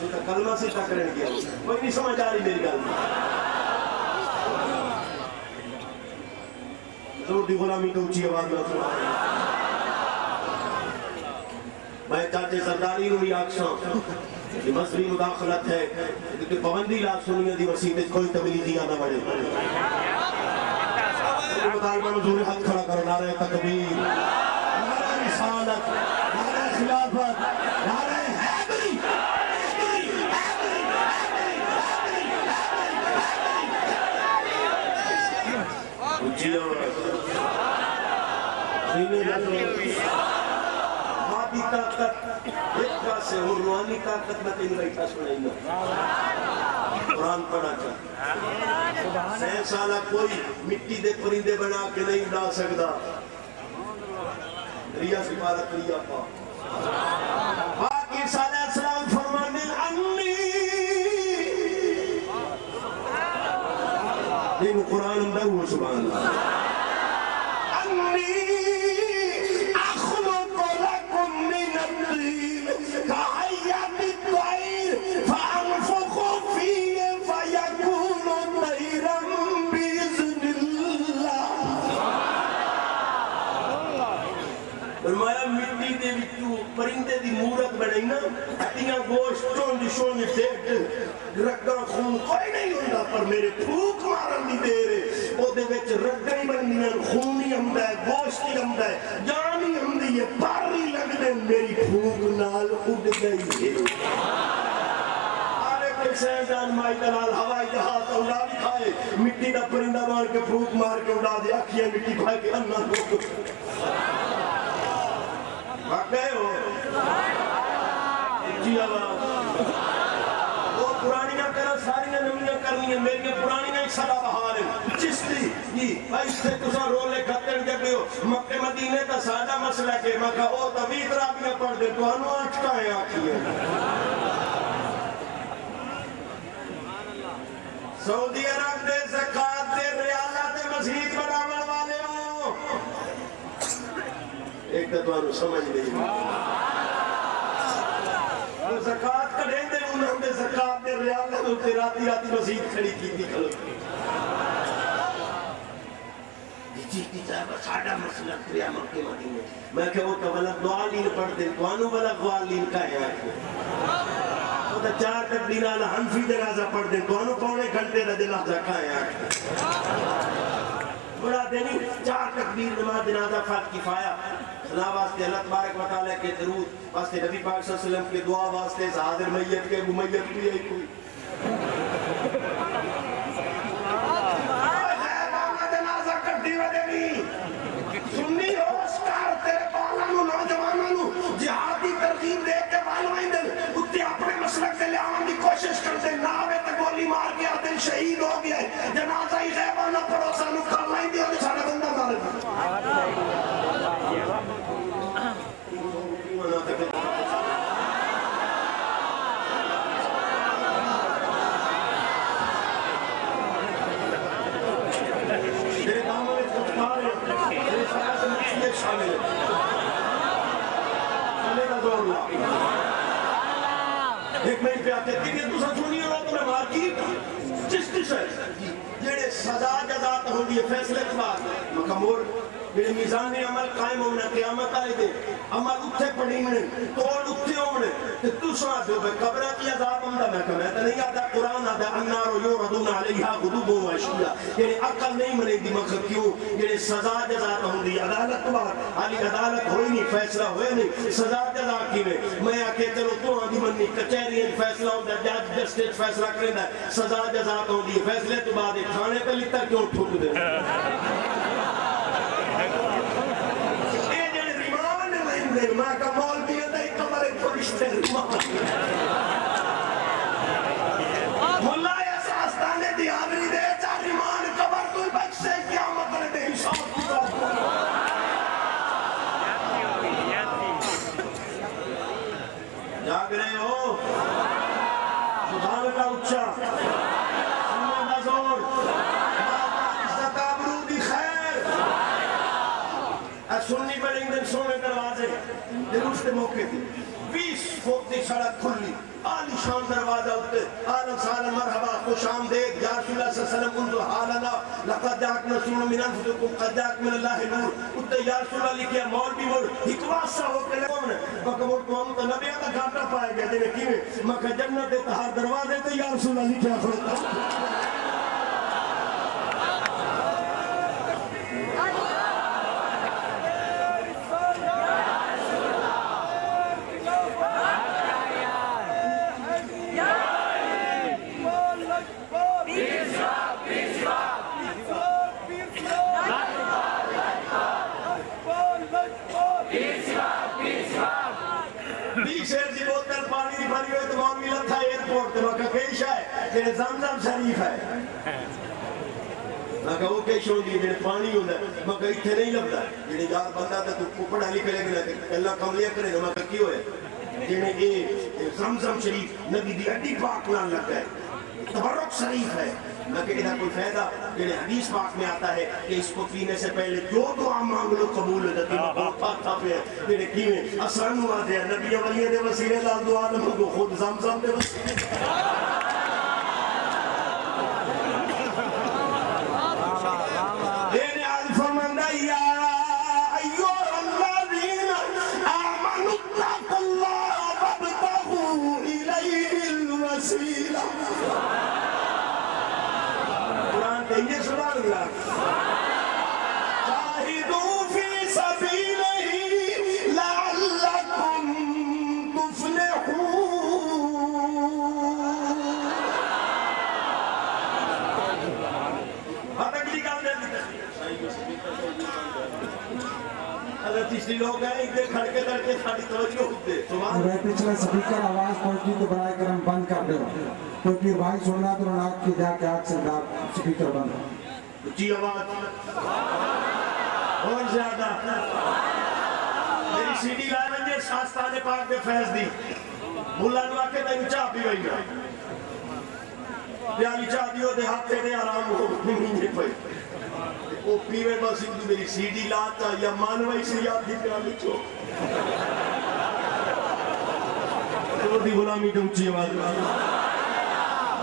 تو کلمہ سے ٹکرن گیا کوئی نہیں سمجھ آ رہی میری گل ضرور دی غلامی تو اچھی آواز میں سنا میں چاچے سرداری ہوئی آکشاں یہ مذہبی مداخلت ہے کہ پابندی لا سنیے دی وسیلے کوئی تبلیغی نہ بڑھے مطالبہ نزول حق کھڑا کرو نعرہ تکبیر نعرہ رسالت نعرہ خلافت نعرہ حیدری اچھی آواز سینے لگو مادی طاقت ایک پاس سے اور روحانی طاقت میں تین بیٹھا سنائیں گا قرآن پڑھا چاہتا 100 سالہ کوئی مٹی دے پرندے بنا کے نہیں اڑا سکتا ریا سفارت ریا پا پاک عیسیٰ علیہ السلام فرمانے انی لیکن قرآن اندر ہوا سبحان اللہ انی اخلق لکم من الطین کحیات الطیر فانفخ فیہ فیکون طیرا باذن اللہ فرمایا مٹی دے وچوں پرندے دی مورت بنائی نا ہڈیاں گوشت چونج شونج ٹھڈ رگاں خون کوئی نہیں ہوندا پر میرے پھوک مارن دی دیر ہے او دے وچ رگاں ہی بندیاں خون ہی ہوندا ہے گوشت ہی ہوندا ہے جان ہی ہوندی ہے پر ہی لگدے میری پھوک نال اڑ گئی ہے آرے کوئی سائنسدان مائی دلال ہوائی جہاز اڑا بھی کھائے مٹی دا پرندہ مار کے پھوک مار کے اڑا دے اکھیاں مٹی کھا کے انا کو بھاگ گئے ہو جی آواز وہ پرانیاں کرا ساریاں نمیاں کرنی ہیں میری پرانیاں ہی سدا بہار ہیں چشتی یہ ایسے تسا رولے کھتر جگے ہو مکہ مدینے تا سادہ مسئلہ کے مکہ او طویل رابیاں پڑھ دے تو انو اٹھکائیں آکھی ہیں سعودی عرب دے زکاة دے ریالات مزید بناوڑ والے ہوں ایک تو انو سمجھ نہیں وہ زکاة کا دیں دے انہوں نے زکاة دے ریالات ہوتے راتی مزید کھڑی کی تھی کھلو جیتی صاحب ساڑھا مسئلہ کریا مکہ مدینے میں کہ وہ تو بلد دوالین پڑھ دیں تو انو بلد دوالین کا ہے آکھے وہ تو 4 تکبیرہ حنفی درازہ پڑھ دیں تو انو پونے گھنٹے دا دلہ زکاة ہے آکھے بڑا دینی 4 تکبیر نماز جنازہ فرض کفایہ خدا واسطے اللہ تبارک و تعالیٰ کے درود واسطے نبی پاک صلی اللہ علیہ وسلم کے دعا واسطے حاضر میت کے میت بھی ہے کوئی جنازہ کٹی ودنی سنی ہوش کر تیرے بالانو نوجوانانو جہادی ترغیب دے کے والوائیں دل اتے اپنے مسلک سے لے آنے کی کوشش کرتے ناوے تے گولی مار کے آتے شہید ہو گئے جنازہ ہی غیبانہ پڑوسا نو کر لائیں دی اور سارا بندہ مارے تیرے داموں میں خودکار ہے تیرے سیاس مقصیت شامل ہے سنے کا زور اللہ ایک مہین پہ آتے دیکھیں تو سنی ہو تو میں مار کی چشتی شہر جیڑے سزا جزات ہوں گی فیصلے کے بعد مکمور میرے میزان عمل قائم ہونا قیامت آئے دے عمل اتھے پڑھی میں توڑ اتھے ہونے کہ تو سنا دو بے قبرہ کی عذاب ہم دا میں کہتا نہیں آدھا قرآن آدھا النار یوردون علیہا غدوب و عشیہ یعنی عقل نہیں منے دی مقصد کیوں یعنی سزا جزات ہوں دی عدالت بار علی عدالت ہوئی نہیں فیصلہ ہوئے نہیں سزا جزا کی میں آکے چلو تو آدھی منی کچھری فیصلہ ہوں دا جاج جسٹس فیصلہ کریں دا سزا جزات ہوں دی فیصلے تو بعد کھانے پہ لکھتا کیوں ٹھوک دے ماں کا مول بھی ہے کمر ایک فرشتے ملا ایسا آستانے دی آدری دے چاہ ریمان کمر تو بچ سے کیا مطلب دے انشاء جاگ رہے ہو سبحان اللہ اچھا سننے کا زور عزت آبرو دی خیر سنی بڑے اندر سونے دروازے دروس کے موقع تھی 20 فوٹ کی سڑک کھلی عالی شان دروازہ ہوتے آلہ سالہ مرحبا خوش آمدید یا رسول اللہ صلی اللہ علیہ وسلم انظر حالنا لقد جاک نسول من انفسکم قد جاک من اللہ نور اتے یا رسول اللہ لکھیا مولوی مول حکواسا ہو کے لگوں نے مکہ مول تو ہم تو نبی آدھا گھاٹا پائے گئے دینے کیویں مکہ جنت تہار دروازے تے یا رسول اللہ لکھیا خلطا جنہیں زمزم شریف ہے میں کہا وہ کیش ہوگی جنہیں پانی ہوتا ہے میں کہا اتھے نہیں لگتا جنہیں یار بندہ تھا تو پڑھا لکھے لگنا اللہ کم لیا کرے میں کہا کیوں ہے جنہیں یہ زمزم شریف نبی دی اڈی پاک نہ لگتا ہے تبرک شریف ہے میں کہا ادھا کوئی فائدہ جنہیں حدیث پاک میں آتا ہے کہ اس کو پینے سے پہلے جو دعا مانگ لو قبول ہو جاتی میں کہا پاک تھا پہ جنہیں کیویں اسان ہوا دیا نبی ولی دے وسیلے لال دعا لوں کو خود زمزم دے وسیلے یہ سنا اللہ جاہدوا فی سبیلہ لعلکم تفلحون بات اگلی کام دے حضرت تیسری لوگ ہیں ایک دے کھڑکے لڑکے ساڑی توجہ ہوتے اگر پچھلا سپیکر آواز پہنچی تو برائے کرم بند کر دے تو پھر بھائی سننا تو ناک کی جا کے آگ سے سپیکر بند اچھی آواز اور زیادہ میری سی ڈی لائے بنجے شاستان پاک دے فیض دی ملا نوا کے دن چاہ بھی گئی پیالی چاہ دیو دے ہاتھے دے آرام ہو نہیں پئی وہ پیوے بس ایک میری سی ڈی لاتا یا مانوائی سے یاد دی پیالی چھو تو دی غلامی تو اچھی آواز میں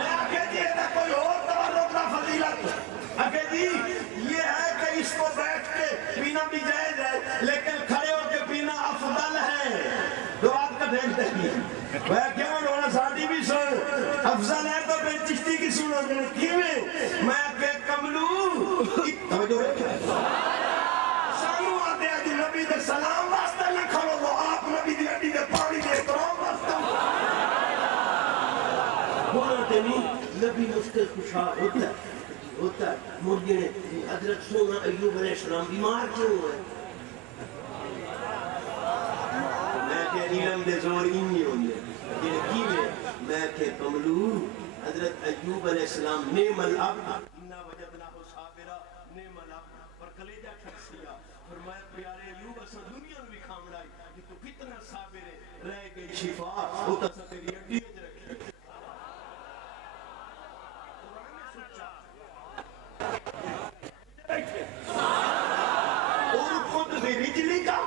آگے جی ہے کوئی اور تبرک نہ فضیلت آگے جی یہ ہے کہ اس کو بیٹھ کے پینا بھی جائز ہے لیکن کھڑے ہو کے پینا افضل ہے دو آپ کا دیکھ دیں وہ کیوں رونا ساتھی بھی سن افضل ہے تو پھر چشتی کی سنو کیویں میں کہ کملو توجہ ہے سانو آتے ہیں نبی دے سلام واسطے نہ کھڑو وہ آپ نبی دی ہڈی دے پانی دے احترام واسطے بولتے نہیں نبی مشکل خوشحال ہوتا ہے مرگی نے حضرت سونا ایوب علیہ السلام بیمار کیوں ہے میں کہ علم دے زور انہی ہوئی ہے جنہیں کیویں میں کہ کملو حضرت ایوب علیہ السلام نعم العبد انا وجدناہ صابرا نعم العبد پر کلیجہ ٹھکسیا فرمایا پیارے ایوب اسا دنیا میں کھام لائی کہ تو کتنا صابر ہے رہ گئی شفا ہوتا سا تیری اڈی اج رکھی اور خود برجلی کا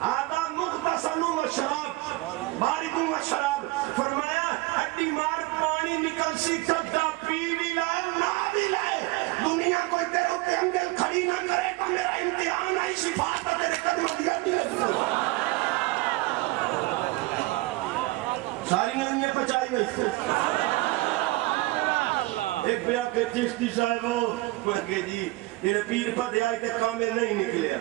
آدھا مغتسل و شراب بارد و شراب فرمایا ہڈی مار پانی نکل سی کھدا پی بھی لائے نہ بھی لائے دنیا کوئی تیرے ہوتے انگل کھڑی نہ کرے تو میرا امتحان آئی شفا تا تیرے قدم دیا دیا ساری نمیاں پچائی گئی ایک بیا کہ چشتی صاحب ہو میں کہ جی یہ پیر پتے آئی تے کامل نہیں نکلے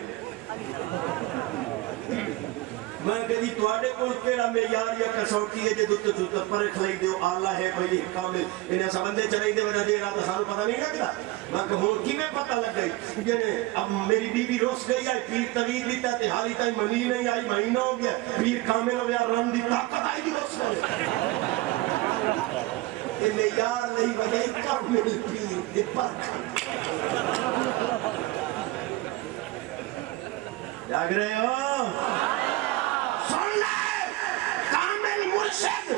میں کہ جی توڑے کل کیڑا معیار یا کسوٹی ہے جے دوتے دوتے پرکھ لئی دیو آلہ ہے بھئی کامل انہیں سا بندے چلائی دے وجہ دے رہا تھا سانو پتہ نہیں لگتا میں کہ ہون کی میں پتہ لگ گئی جنہیں اب میری بی بی روس گئی آئی پیر طویل لیتا تے حالی تائی منی نہیں آئی مہینہ ہو گیا پیر کامل ہو گیا رن دی طاقت آئی دی روس گئی یہ معیار نہیں وجہ کامل پیر دے پرکھ جاگ رہے ہو سن لے کامل مرشد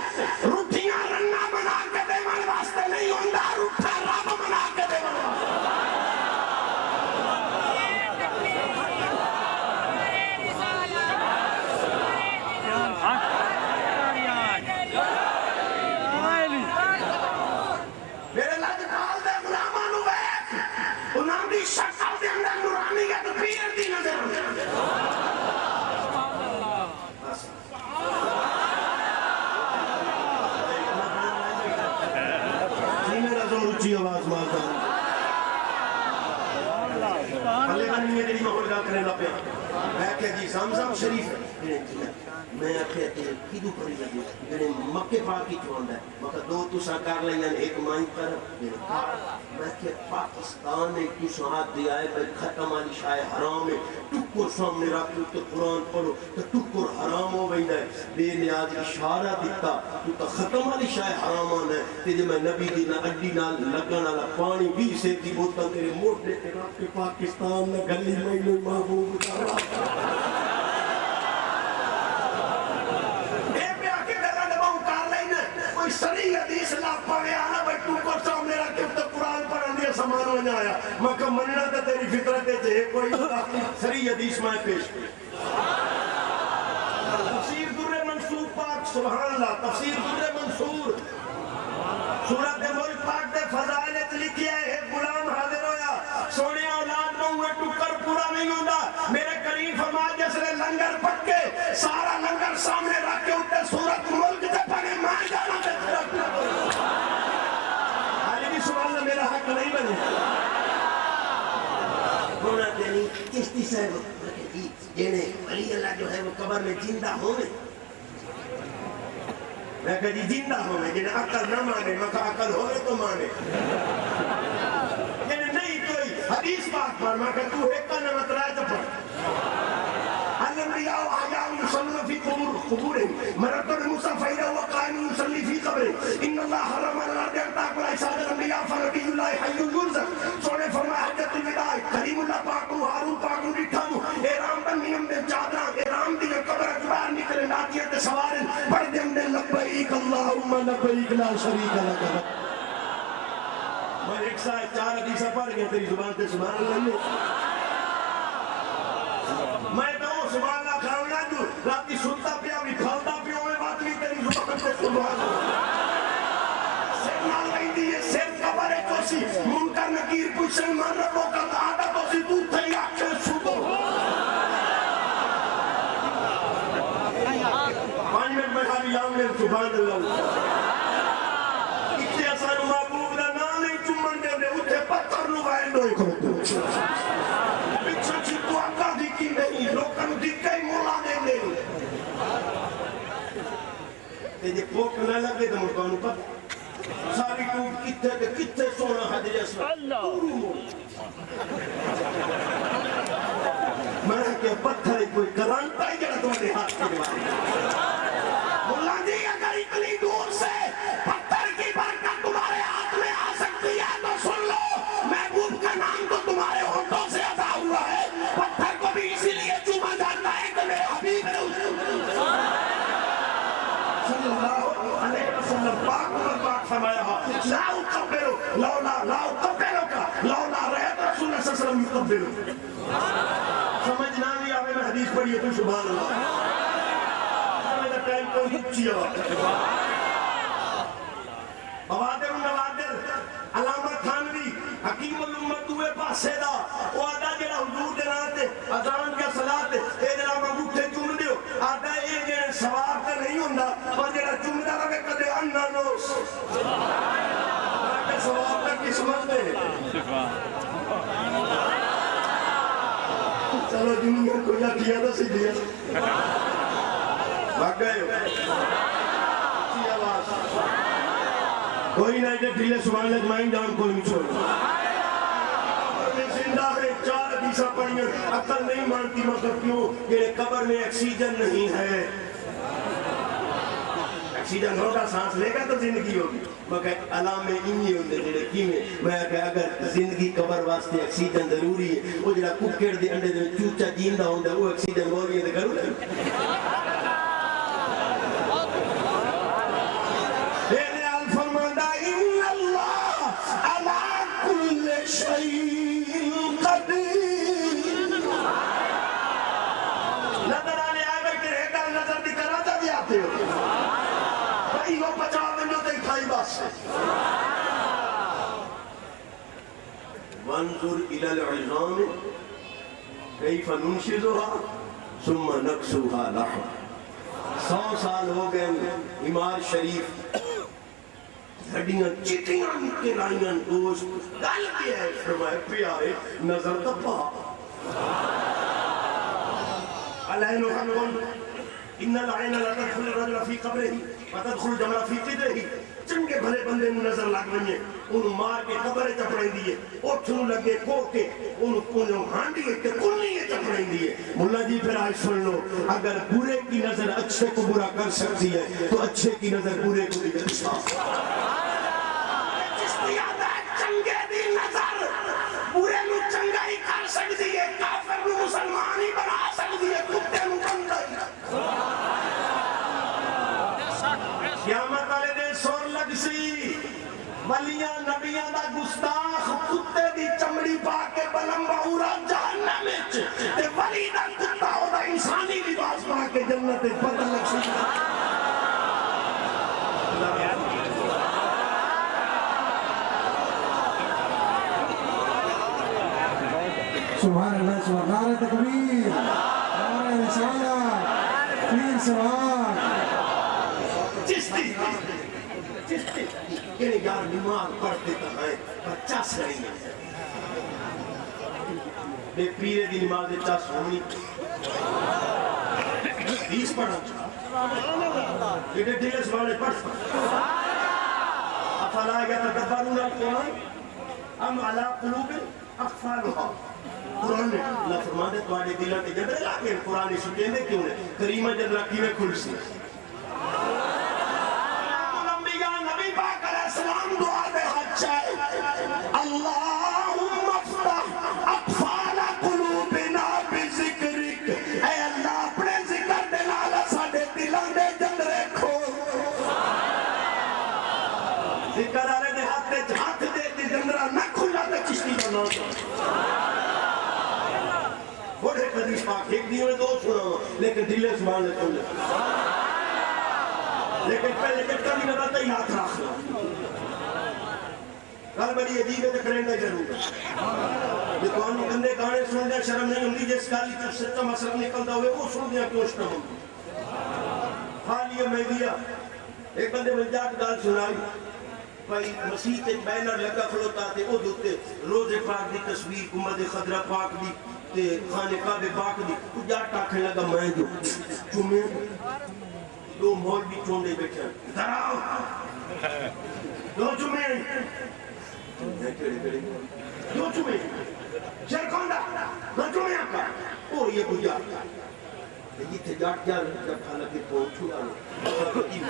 روٹیاں رنہ بنا کے دے من واسطے نہیں ہوندہ روٹا رب بنا کے دے من زمزم شریف ہے میں آخیا کہ کدو پڑی لگے جڑے مکے پاک کی چواندا ہے مکہ دو تساں کر لیں ایک مائی کر میں کہ پاکستان نے تساں ہاتھ دیا ہے بھائی ختم والی شاہ حرام ہے ٹکر سامنے رکھ لو تو قرآن پڑھو تو ٹکر حرام ہو ویندا ہے بے نیاز اشارہ دیتا تو ختم والی شاہ حرام آنا ہے تے جے میں نبی دی اڈی نال لگن والا پانی 20 سینٹ دی بوتل تیرے موٹے تے رکھ کے پاکستان نہ گلی میں محبوب سری حدیث لا پڑھے آنا بھائی تو کو سامنے رکھ کے تو قرآن پڑھن دیا سامان ہونے آیا میں کہ مننا تو تیری فطرت ہے کوئی سری حدیث میں پیش تفسیر در منصور پاک سبحان اللہ تفسیر در منصور سورت ملک پاک دے فضائل لکھی ہے ایک غلام حاضر ہویا سونے اولاد میں ہوئے ٹکر پورا نہیں ہوتا میرے کریم فرمایا جس نے لنگر پک کے سارا لنگر سامنے رکھ کے اٹھے سورت ملک دے پڑھے ماں جانا دے حالی بھی سبحان اللہ میرا حق نہیں بنے ہونا تینی چشتی صاحب جینے ولی اللہ جو ہے وہ قبر میں زندہ ہوئے میں کہا جی زندہ ہوئے جنہیں عقل نہ مانے میں کہا عقل ہوئے تو مانے جنہیں نہیں کوئی حدیث پاک پر میں کہا تو ایک کا نمت رائے تو پڑھ الانبیاء احیاء یصلون فی قبورهم مررت بموسیٰ فإذا هو قائم يصلي في قبره ان اللہ حرم على الارض ان تاكل اجساد الانبیاء فنبی اللہ حی یرزق سونے فرمایا حجت الوداع کریم اللہ پاک کو ہارون پاک کو ڈٹھانو احرام دا نیم دے چادران احرام دی قبر اجبار نکلے ناتیت سوارن پڑھ دیں دے لبیک اللہم لبیک لا شریک لک میں ایک ساتھ 4 حدیثہ پڑھ گیا تیری زبان تے سبحان اللہ میں تو سبحان اللہ کھاؤنا جو راتی سنتا پیا بھی کھالتا پیا میں بات بھی تیری زبان تے سبحان اللہ سر نال گئی دی یہ سر قبر ہے تو سی منکر نکیر پوچھن من ربو کا آدھا تو سی تو تھی آکھے سوٹو 5 منٹ میں خالی یام میں سبحان اللہ اتنے آسان محبوب دا نام نہیں چمن دے دے اتھے پتھر نو وائن دوئی کرتے پچھو چھتو آقا دیکھی نہیں لوکن دیکھے ہی مولا دے دے تے جے پوک نہ لگے تو مرکانو پتہ ساری ٹوٹ کتے تے کتے سونا حجر اسلام پورو مولا میں کہ پتھر کوئی کرانتا ہی جڑا تمہارے ہاتھ کے بارے مولا جی اگر اتنی دور سے پتھر کی برکت تمہارے ہاتھ میں آ سکتی ہے تو سن لو محبوب کا نام تو تمہارے ہونٹوں سے ادا ہوا ہے پتھر کو بھی اسی لیے چوما جاتا ہے کہ میرے حبیب نے صلی اللہ علیہ وسلم پاک فرمایا لا اقبلو لا اقبلو کا لولا رہت رسول اللہ صلی اللہ علیہ وسلم اقبلو سمجھنا نہیں آوے میں حدیث پڑھی ہے تو سبحان اللہ ٹائم کو ہچی بوادر نوادر علامہ تھانوی حکیم الامت ہوئے پاسے دا وہ آدھا جڑا حضور دے ناتے اذان کا صلاة اے جڑا مگوٹھے چوم دیو آدھا اے جڑا سواب تے نہیں ہوندہ پر جڑا چوم دا رہے کدے انہ نوس آدھا سواب کا قسمت دے چلو دنیا کو یا کیا تو سی دیا بھاگ گئے اچھی آواز کوئی نہ جب دلے سبحان اللہ جمائیں جان کوئی نہیں چھوڑ زندہ ہے 4 حدیثہ پڑھیں عقل نہیں مانتی مطلب کیوں کہ قبر میں اکسیجن نہیں ہے اکسیجن ہوگا سانس لے گا تو زندگی ہوگی مگر علامے انہی ہوندے جڑے کیویں میں کہ اگر زندگی قبر واسطے اکسیجن ضروری ہے وہ جڑا ککڑ دے انڈے دے چوچا جیندا ہوندا وہ اکسیجن موری تے کرو وانظر الى العظام كيف ننشزها ثم نكسوها لحما 100 سال ہو گئے امار شریف ہڈیاں چیٹیاں نکلائیاں دوست گل کیا ہے فرمائے پیارے نظر تپا العين حق ان العين لا تدخل الرجل في قبره وتدخل الجمل في قدره چنگے بھلے بندے نو نظر لگ ونجے اونوں مار کے قبر چ پڑیندی ہے اٹھ نو لگے کو کے اونوں کونوں ہانڈی تے کلی چ پڑیندی ہے ملا جی پھر آج سن لو اگر برے کی نظر اچھے کو برا کر سکتی ہے تو اچھے کی نظر برے کو بھی کر سکتی ہے چنگے دی نظر برے نو چنگا ہی کر سکتی ہے کافر نو مسلمان ہی بنا سکتی ہے کتے نو بندہ ہی قیامت والے دن سور لگ سی ولیاں نبیاں دا گستاخ کتے دی چمڑی پا کے بلم بہورا جہنم وچ تے ولی دا کتا او دا انسانی لباس پا کے جنت وچ پتہ لگ سی سبحان اللہ سبحان نعرہ تکبیر نعرہ رسالت پیر سوال چشتی کہ یار نماز پڑھتے تو ہیں پر چس رہی ہے بے پیرے دی نماز چس ہونی 20 پڑھا یہ ڈیلے سوانے پڑھ افلا یتدبرون القرآن ام علی قلوب اقفالها قرآن نے اللہ فرماتے تواڈے دلاں تے جبر لا کے قرآن سکیندے کیوں نے کریمہ جب رکھی میں کھلسی نبی پاک علیہ السلام دعا دے حجہ اللہم افتح اقفال قلوبنا بذکرک اے اللہ اپنے ذکر دے نال ساڈے دلاں دے جندرے کھول ذکر والے دے ہاتھ تے ہاتھ دے کے جندرا نہ کھلا تے چشتی بنا بڑے حدیث پاک ایک دیو میں دو سنا لیکن دلے سبحان اللہ لیکن پہلے کٹا بھی نہ ہی ہاتھ رکھنا کل بڑی عجیب ہے تو کرنے ضرور ہے یہ قانون گندے گانے سن دیا شرم نہیں ہوندی جس گالی تک سچا مسئلہ نکلتا ہوئے وہ سن دیا کیوں شرم ہوندی خالی میں دیا ایک بندے میں جا کے گال سنائی بھائی مسیح تے بینر لگا کھلوتا تے او دوتے روزے پاک دی تصویر گنبد خضرا پاک دی تے خانے کعبے پاک دی تو جا ٹاکھنے لگا میں جو چومے دو مول بھی چوندے بیٹھے دراؤ دو چومے دو چومے شرکندہ دو چومے آقا اور یہ بجا یہ تھے جاٹ کیا جب حالکہ پہنچو آنا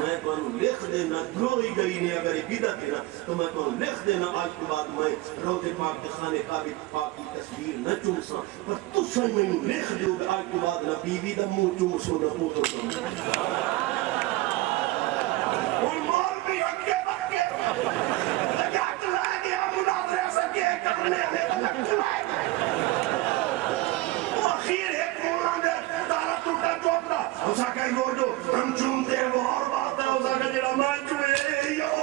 میں کہوں لکھ دینا دھوئی گئی نے اگر یہ بیدہ دینا تو میں کہوں لکھ دینا آج کے بعد میں روضے پاک خانے کعبے پاک کی تصویر نہ چومسا پر تو سن میں لکھ دیو کہ آج کے بعد نہ بیوی دا منہ چومسو نہ پوتو سن ان مول بھی اگے بکے لگات لائے گیا مناظرے سکے کرنے میں لگات لائے گیا وہ اخیر ایک مولا دے تارا ٹوٹا چوکتا اسا کہیں گو جو ہم چومتے ہیں وہ اور بات ہے اسا کہیں جڑا میں چوئے یو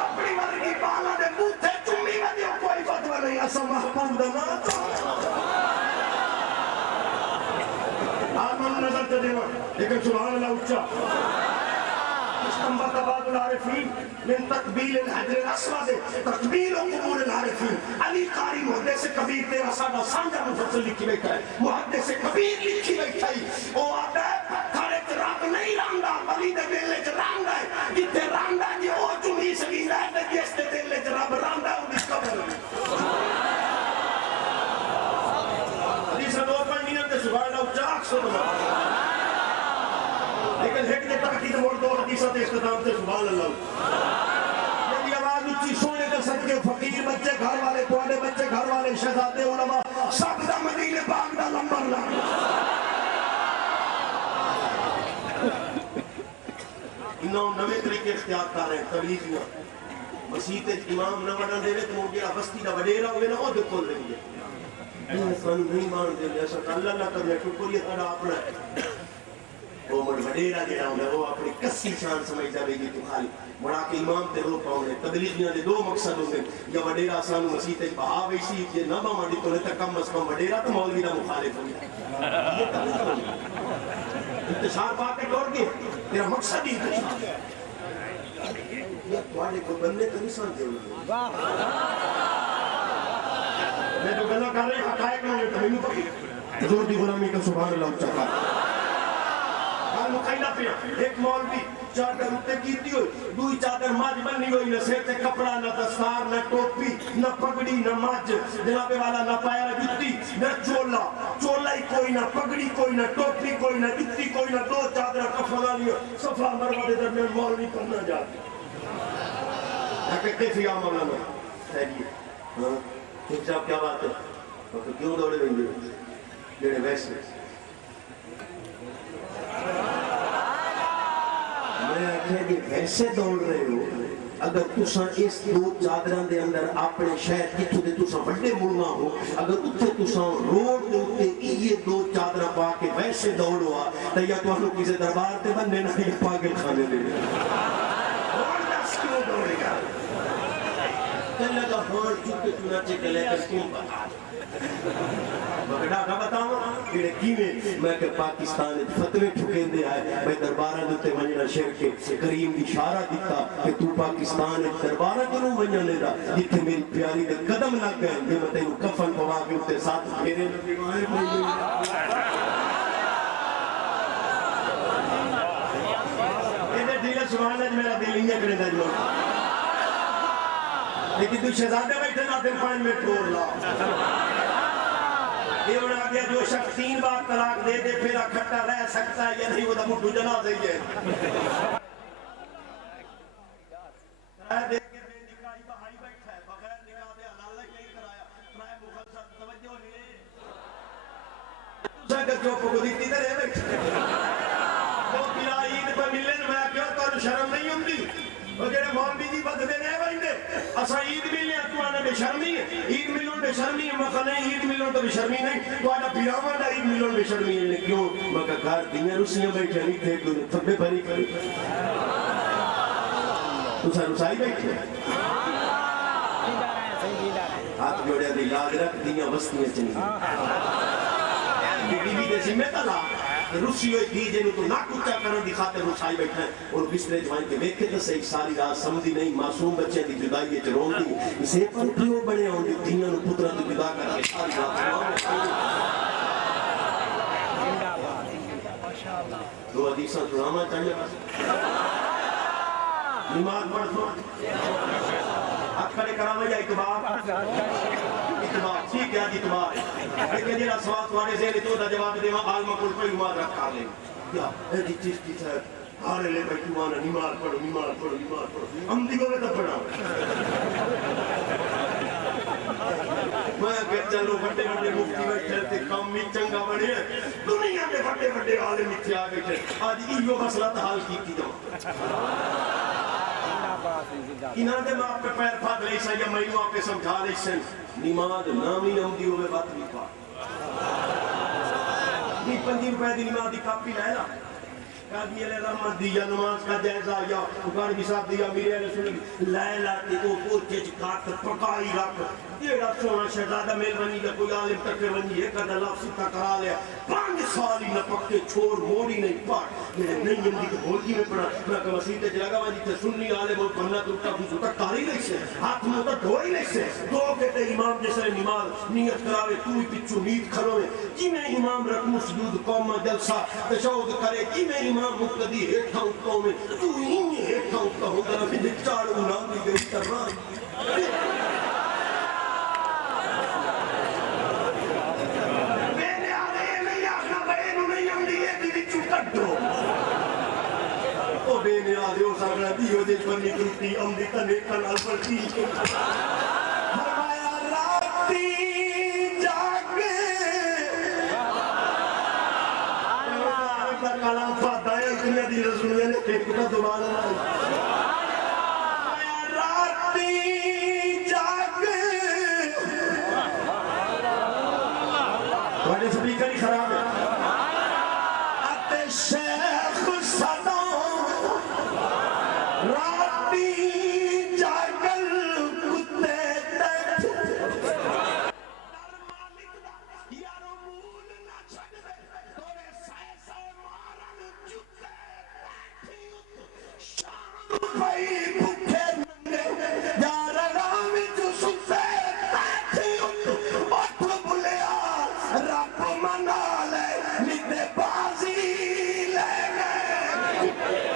اپنی ورگی بالا دے بوتھے چومی میں دیو کوئی فتوہ نہیں اسا محبوب دنا آمن نظر تے دیوا لیکن سبحان اللہ اچھا استنبط بعض العارفین من تقبیل الحجر الاسود تقبیل قبور العارفین علی قاری محدث کبیر تیرا سادہ سانجا مفصل لکھی بیٹھا ہے محدث کبیر لکھی بیٹھا ہے او آدھا کھڑے رب نہیں رانگا ولی دے دلے چ رانگا ہے جتے رانگا جی او چومی سکی رہ دے جس دے دلے چ رب رانگا او دس قبر حدیث دو پڑھنی ہے سبحان اللہ چاک سبحان لیکن ایک نے تاکید موڑ دو حدیثہ تے اختتام تے سبحان اللہ میری آواز اچھی سونے دے صدقے فقیر بچے گھر والے پوانے بچے گھر والے شہزادے علماء سب دا مدینے پاک دا لمبر لا انہوں نوے طریقے اختیار کر رہے ہیں تبلیغیاں مسیح تے امام نہ وڑن دے وے تے مو جڑا بستی دا وڈیرا ہوئے نا او دے کول رہی ہے سانو نہیں مان دے ایسا اللہ نہ کرے شکر یہ ساڈا اپنا وہ مڑ وڈیرا جڑا ہوندا وہ اپنی کسی شان سمجھ جاوے گی تو خالی مڑا کے امام تے رو پاونے تبلیغیاں دے دو مقصد ہوندے یا وڈیرا سانو مسیح تے بہا ویسی کہ نہ باواں دی تو کم از کم وڈیرا تو مولوی دا مخالف ہو گیا انتشار پا کے دوڑ گئے تیرا مقصد ہی انتشار یہ تواڈے کو بننے تو نہیں سمجھے میں تو گلا کر رہے حقائق میں تو نہیں پڑھی حضور دی غلامی کا سبحان اللہ چکا ایک مولوی چادر اتے کیتی ہوئی دوئی چادر ماج بنی ہوئی نہ سیتے کپڑا نہ دستار نہ ٹوپی نہ پگڑی نہ ماج جناب والا نہ پایا جتی نہ چولا چولا ہی کوئی نہ پگڑی کوئی نہ ٹوپی کوئی نہ جتی کوئی نہ دو چادر کفنا لیا صفا مروا دے درمیان مولوی پڑھنا جاتی کہتے فی مولانا خیریے ٹھیک صاحب کیا بات ہے کیوں دوڑے رہیں گے جڑے ویسے میں آکھے کہ ویسے دوڑ رہے ہو اگر تساں اس دو چادران دے اندر اپنے شہر کتھو دے تساں بڑے مڑنا ہو اگر اتھے تساں روڈ دے اتے یہ دو چادرہ پا کے ویسے دوڑو تو یا تو ہم کسی دربار تے بننے نہ یہ پاگل کھانے دے اور دس کیوں دوڑے گا کہنے لگا ہاں چکے چنانچے کے لے کر کیوں بتا بکڑا کا بتاؤں کہ کیویں میں کہ پاکستان فتوے ٹھکیں دے آئے میں دربارہ دوتے منجنا شیر کے کریم کی اشارہ دیتا کہ تو پاکستان دربارہ کنوں منجنا لے دا جتھے میری پیاری دے قدم لگ گئے دے میں تینوں کفن پوا کے اتے ساتھ پھیرے لگے وائے پہلے اینے ڈھیلے سبحان اللہ میرا دل انگے کرنے دا جو لیکن تو شہزادے بیٹھے نہ دن 5 منٹ ٹھوڑ لا یہ انہا گیا جو شخص 3 بار طلاق دے دے پھر اکھٹا رہ سکتا ہے یا نہیں وہ دا مٹھو جنا دے گئے رائے دے کے بے نکائی بہائی بیٹھا ہے بغیر نکاح دے حلال نہیں کرایا رائے مخلصت توجہ نہیں دوسرا کہ جو پکو دیتی دے رہے بیٹھے وہ بلا عید پر ملن میں کیوں تو شرم نہیں ہوں دی وہ جڑے مولوی جی بد دے نہیں بھائی دے اسا عید ملنے تو آنا بے شرمی ہے عید ملن بے شرمی ہے مکہ نہیں عید ملن تو بے شرمی نہیں تو آنا پیراما دا عید ملن بے شرمی ہے کیوں مکہ گھر دیاں رسیاں بیٹھے نہیں تھے تو تھبے بھری کری تو سا رسائی بیٹھے ہاتھ جوڑے دی یاد رکھ دیاں وستیاں چنگی بی بی دے ذمہ تلا روسی ہوئی دی جنہوں تو نہ کچھا کرنے دی خاطر رسائی بیٹھا ہے اور بسترے جوائیں کے ویکھے تو صحیح ساری رات سمجھی نہیں معصوم بچے دی جدائی ہے رون دی اسے پر پیو بڑے ہوں دی دینوں نے پترہ تو جدا کر کے ساری رات دو حدیثاں سناما چاہیے بس نماز پڑھ دو اکھڑے کرامے یا اتبار ٹھیک ہے آج اتبار لیکن جیڑا سوال تمہارے ذہن تو دا جواب دے وہاں عالمہ کل پر نماز رکھا لیں یا ایسی چیز کی ہے ہارے لے بیٹھی وانا نماز پڑھو نماز پڑھو نماز پڑھو ہم دیگو میں تا پڑھا میں کہ چلو بڑے بڑے مفتی بیٹھے تھے کام بھی چنگا بڑے ہیں دنیا میں بڑے بڑے عالم اتھے آ بیٹھے آج ایو مسئلہ حل کی جاؤ انہاں دے ماں پہ پیر پھاد لئی سا یا مینوں آپ پہ سمجھا لئی سن نماز نامی نمدی ہوئے بات نہیں پا 20-25 روپے دی نماز دی کاپی لائے نا قادمی علیہ رحمت دیا نماز کا جائزہ یا اکار بھی صاحب دیا میرے علیہ سنگی لائے لاتے تو پوچھے چکات پکائی رکھ یہ رات سونا شہزادہ میل بنی یا کوئی عالم تکے بنی ایک ادھا لفظ تا کرا لیا 5 سالی نہ پکے چھوڑ موڑی نہیں پاٹ میرے نہیں ہم دی تو بھولکی میں پڑا میں کہ مسیح جلگا وہاں جیتے سننی عالم اور پڑھنا تو اٹھا خوش ہوتا کاری نہیں سے ہاتھ میں ہوتا دھوئی نہیں سے دو کہتے امام جیسے نماز نیت کراوے تو ہی پچھو نیت کھروے جی میں امام رکھوں سجود قوم جلسہ تشہود کرے جی میں امام مقتدی ہیٹھا اٹھاؤں میں تو ہی ہیٹھا اٹھاؤں گا پھر چار اولاد بھی گئی تران بے نیادے ہو سکنا دیو دے پرنی کرتی امدی تنے کنال پرتی فرمایا راتی جاگے کلام پاتا ہے اتنے دی رسولے نے ٹھیکتا دوبارہ فرمایا راتی جاگے بڑے سپیکر ہی خراب ہے اتے شیخ صدا راتی جاگل کتے تیت در مالک دا یارو مول نہ چھڑ دے توڑے سائے سائے مارن چکے تیٹھی ات شام بھائی بھکے ننگے یار رامی جو سکتے تیٹھی ات اٹھ بلیا رب رب منا لے نتے بازی لے گئے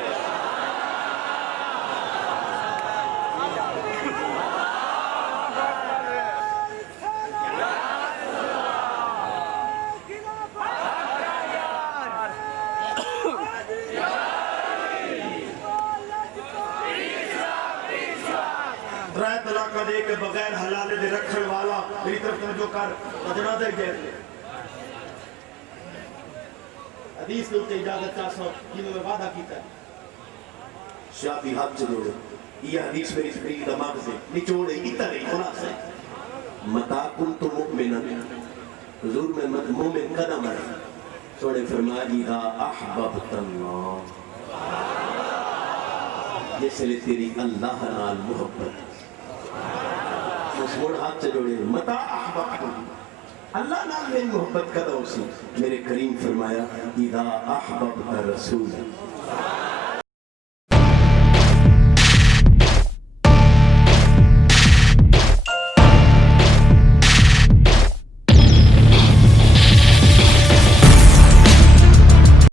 رائے طلاقہ دے کے بغیر حلال دے رکھن والا میری طرف توجہ کر وجنا دے گئے حدیث کے اوپر اجازت چاہتا جنہوں نے وعدہ کیتا ہے شادی ہاتھ جنوڑے یہ حدیث میری تقریر دماغ سے نچوڑے اتنا نہیں خلاص ہے متا کنتو مؤمنا حضور میں مومن قدم ہے سوڑے فرمایا اذا احببت اللہ جس لئے تیری اللہ نال محبت اس موڑ ہاتھ سے جوڑے متا احببت اللہ نال میری محبت کدا اسی میرے کریم فرمایا اذا احببت رسول